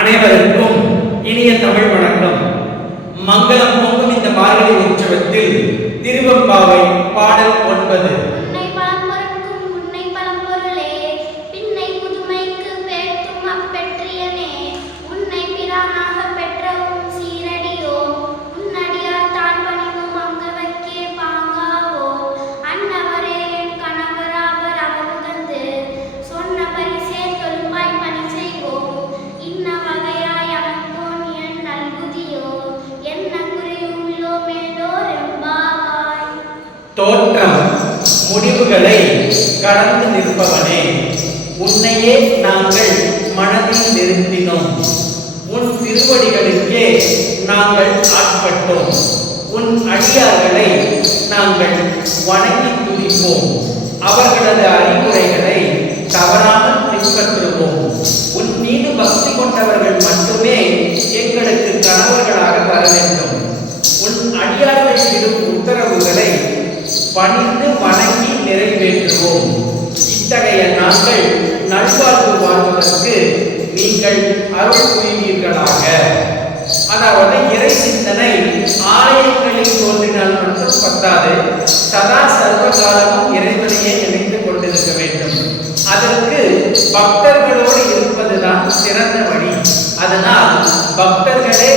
அனைவருக்கும் இனிய தமிழ் வணக்கம். மங்களம் பொங்கும் இந்த மார்கழி உற்சவத்தில் திருவெம்பாவை பாடல் 9. தோற்றம் முடிவுகளை கடந்து நிற்பவனே, உன்னையே நாங்கள் மனதில் நிறுத்தினோம். உன் திருவடிகளுக்கே நாங்கள் ஆட்பட்டோம். உன் அடியார்களை நாங்கள் வணங்கி துதிப்போம். அவர்களது அறிவுரைகளை தவறாமல் பின்பற்றுவோம். உன் மீது பக்தி கொண்டவர்கள் மட்டுமே எங்களுக்கு கணவர்களாக வர வேண்டும். உன் அடியார்கள் இடும் உத்தரவுகளை பணிந்து வணங்கி நிறைவேற்றுவோம். இத்தகைய நாங்கள் நல்வாழ்வு வாழ்வதற்கு நீங்கள் அருள் புரிவீர்களாக. அதாவது இறை சிந்தனை ஆலயங்களில் தோன்றினால் மட்டும் பத்தாது, சதா சர்வகாலமும் இறைவனையே நினைத்து கொண்டிருக்க வேண்டும். அதற்கு பக்தர்களோடு இருப்பதுதான் சிறந்த வழி. அதனால் பக்தர்களே